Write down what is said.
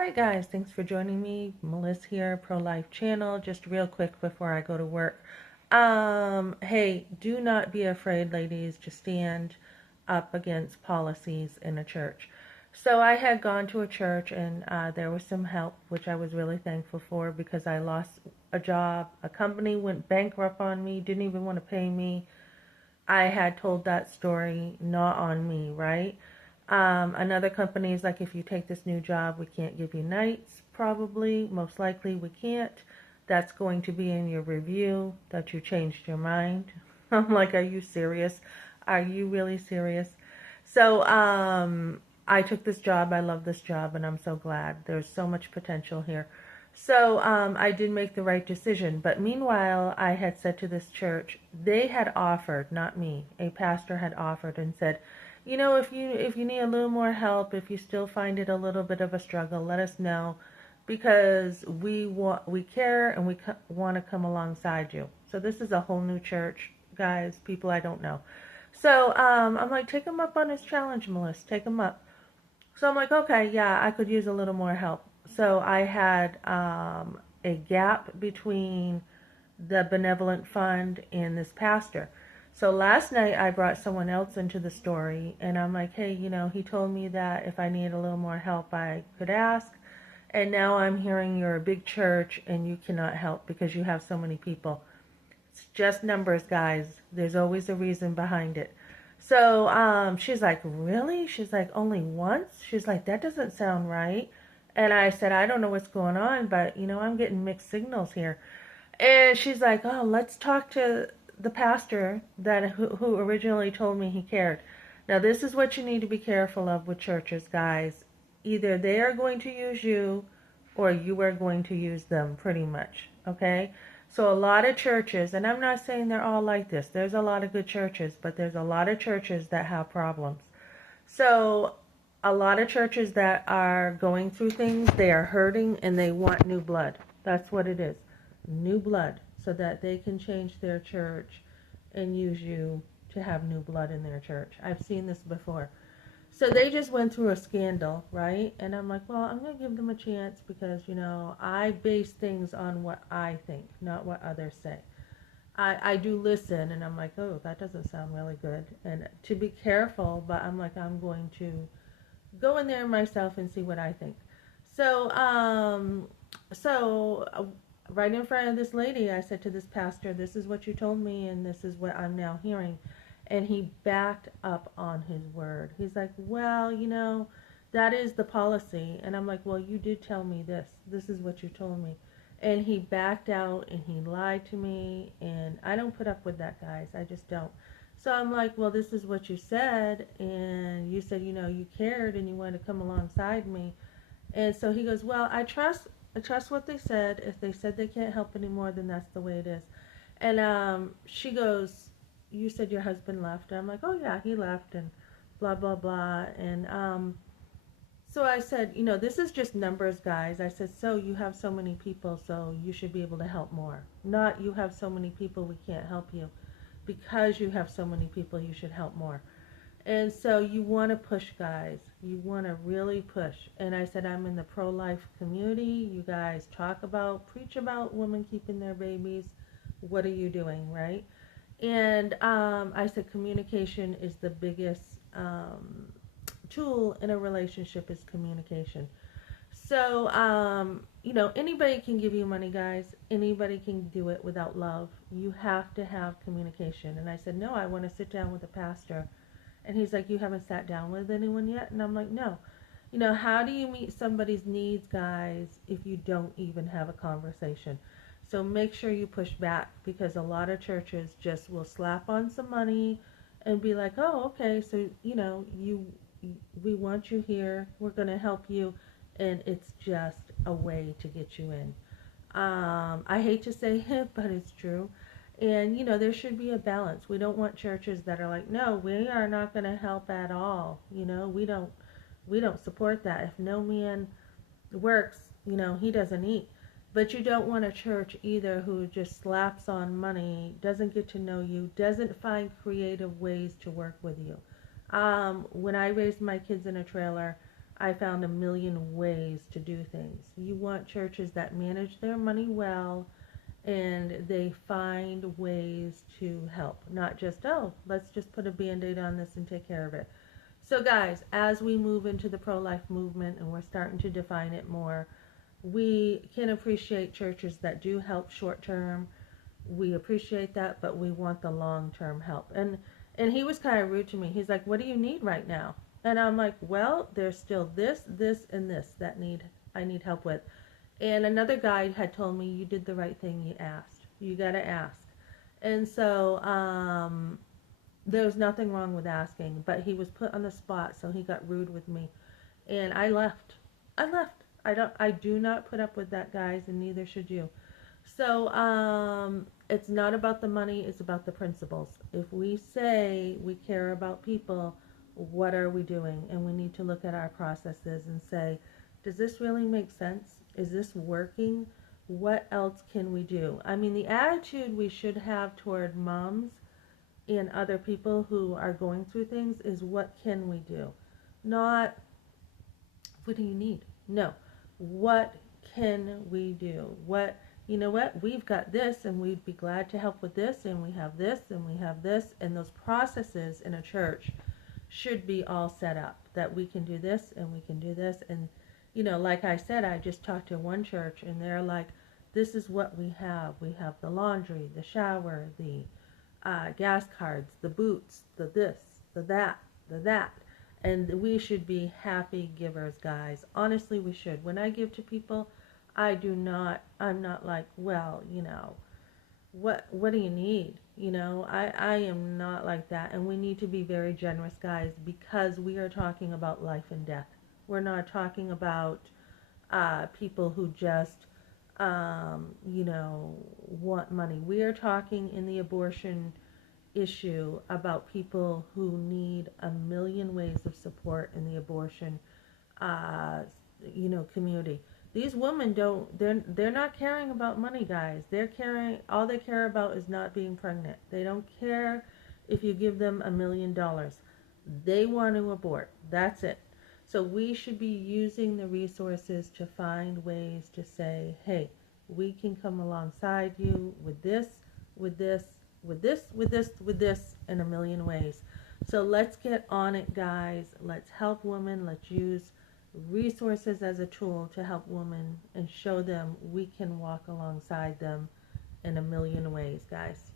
Alright guys, thanks for joining me. Melissa here, Pro-Life Channel. Just real quick before I go to work. Hey, do not be afraid, ladies, to stand up against policies in a church. So I had gone to a church and there was some help, which I was really thankful for because I lost a job. A company went bankrupt on me, didn't even want to pay me. I had told that story, not on me, right? Another company is like, if you take this new job, we can't give you nights, probably. Most likely we can't. That's going to be in your review that you changed your mind. I'm like, are you serious? Are you really serious? So I took this job. I love this job, and I'm so glad. There's so much potential here. So I did make the right decision. But meanwhile, I had said to this church, they had offered, not me, a pastor had offered and said, you know, if you need a little more help, if you still find it a little bit of a struggle, let us know because we care and we want to come alongside you. So this is a whole new church, guys, people I don't know. So I'm like, take him up on his challenge, Melissa. Take him up. So I'm like, okay, yeah, I could use a little more help. So I had a gap between the benevolent fund and this pastor. So last night I brought someone else into the story and I'm like, hey, you know, he told me that if I needed a little more help, I could ask. And now I'm hearing you're a big church and you cannot help because you have so many people. It's just numbers, guys. There's always a reason behind it. So she's like, really? She's like, only once? She's like, that doesn't sound right. And I said, I don't know what's going on, but, you know, I'm getting mixed signals here. And she's like, oh, let's talk to the pastor who originally told me he cared. Now, this is what you need to be careful of with churches, guys. Either they are going to use you or you are going to use them, pretty much. Okay? So a lot of churches, and I'm not saying they're all like this. There's a lot of good churches, but there's a lot of churches that have problems. So a lot of churches that are going through things, they are hurting and they want new blood. That's what it is. New blood so that they can change their church and use you to have new blood in their church. I've seen this before. So they just went through a scandal, right? And I'm like, well, I'm going to give them a chance because, you know, I base things on what I think, not what others say. I do listen and I'm like, oh, that doesn't sound really good. And to be careful, but I'm like, I'm going to go in there myself and see what I think. So, right in front of this lady, I said to this pastor, this is what you told me and this is what I'm now hearing. And he backed up on his word. He's like, well, you know, that is the policy. And I'm like, well, you did tell me this. This is what you told me. And he backed out and he lied to me. And I don't put up with that, guys. I just don't. So I'm like, well, this is what you said. And you said, you know, you cared and you wanted to come alongside me. And so he goes, well, I trust what they said. If they said they can't help anymore, then that's the way it is. And she goes, you said your husband left. And I'm like, oh yeah, he left and blah, blah, blah. And so I said, you know, this is just numbers, guys. I said, so you have so many people, so you should be able to help more. Not you have so many people, we can't help you. Because you have so many people, you should help more. And so you want to push, guys. You want to really push. And I said, I'm in the pro-life community. You guys preach about women keeping their babies. What are you doing, right? And I said, communication is the biggest tool in a relationship is communication. So, you know, anybody can give you money, guys. Anybody can do it without love. You have to have communication. And I said, no, I want to sit down with a pastor. And he's like, you haven't sat down with anyone yet? And I'm like, no. You know, how do you meet somebody's needs, guys, if you don't even have a conversation? So make sure you push back because a lot of churches just will slap on some money and be like, oh, okay, so, you know, we want you here. We're going to help you. And it's just a way to get you in. I hate to say it, but it's true. And, you know, there should be a balance. We don't want churches that are like, no, we are not going to help at all. You know, we don't support that. If no man works, you know, he doesn't eat. But you don't want a church either who just slaps on money, doesn't get to know you, doesn't find creative ways to work with you. When I raised my kids in a trailer, I found a million ways to do things. You want churches that manage their money well and they find ways to help, not just, oh, let's just put a band-aid on this and take care of it. So guys, as we move into the pro-life movement and we're starting to define it more, we can appreciate churches that do help short term. We appreciate that, but we want the long-term help. And he was kind of rude to me. He's like, what do you need right now? And I'm like, well, there's still this, and this that I need help with. And another guy had told me, you did the right thing, you asked. You got to ask. And so there's nothing wrong with asking, but he was put on the spot, so he got rude with me. And I left. I left. I do not put up with that, guys, and neither should you. So it's not about the money, it's about the principles. If we say we care about people, what are we doing? And we need to look at our processes and say, does this really make sense? Is this working? What else can we do? I mean, the attitude we should have toward moms and other people who are going through things is, what can we do? Not, what do you need? No. What can we do? What, you know what? We've got this and we'd be glad to help with this, and we have this and we have this, and those processes in a church should be all set up that we can do this and we can do this. And you know, like I said, I just talked to one church and they're like, this is what we have. We have the laundry, the shower, the gas cards, the boots, the this, the that, the that. And we should be happy givers, guys. Honestly, we should. When I give to people, I'm not like, well, you know, what do you need? You know, I am not like that. And we need to be very generous, guys, because we are talking about life and death. We're not talking about people who just, you know, want money. We are talking in the abortion issue about people who need a million ways of support in the abortion, uh, you know, community. These women they're not caring about money, guys. All they care about is not being pregnant. They don't care if you give them $1 million. They want to abort. That's it. So we should be using the resources to find ways to say, hey, we can come alongside you with this, with this, with this, with this, with this, in a million ways. So let's get on it, guys. Let's help women. Let's use resources as a tool to help women and show them we can walk alongside them in a million ways, guys.